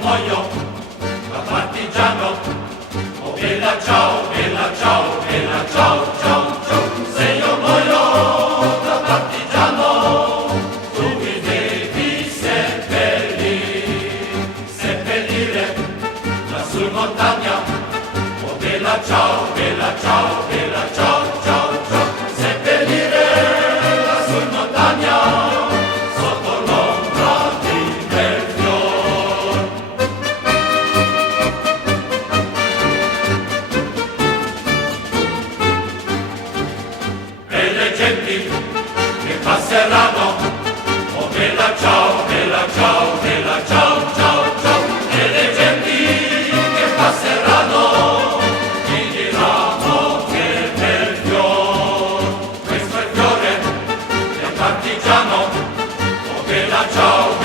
muoio da partigiano. Oh bella ciao, bella ciao, bella ciao, ciao, ciao. Se io muoio da partigiano, tu mi devi seppellire lassù in montagna. Oh bella ciao, bella ciao, bella ciao, ciao, ciao. Seppellire lassù in montagna sotto l'ombra di bel fior. Belle genti che passeranno, oh bella ciao, bella ciao, bella ciao, ciao, ciao. Belle genti che passeranno, ti diranno che bel fior. Questo è il fiore del partigiano, oh bella ciao,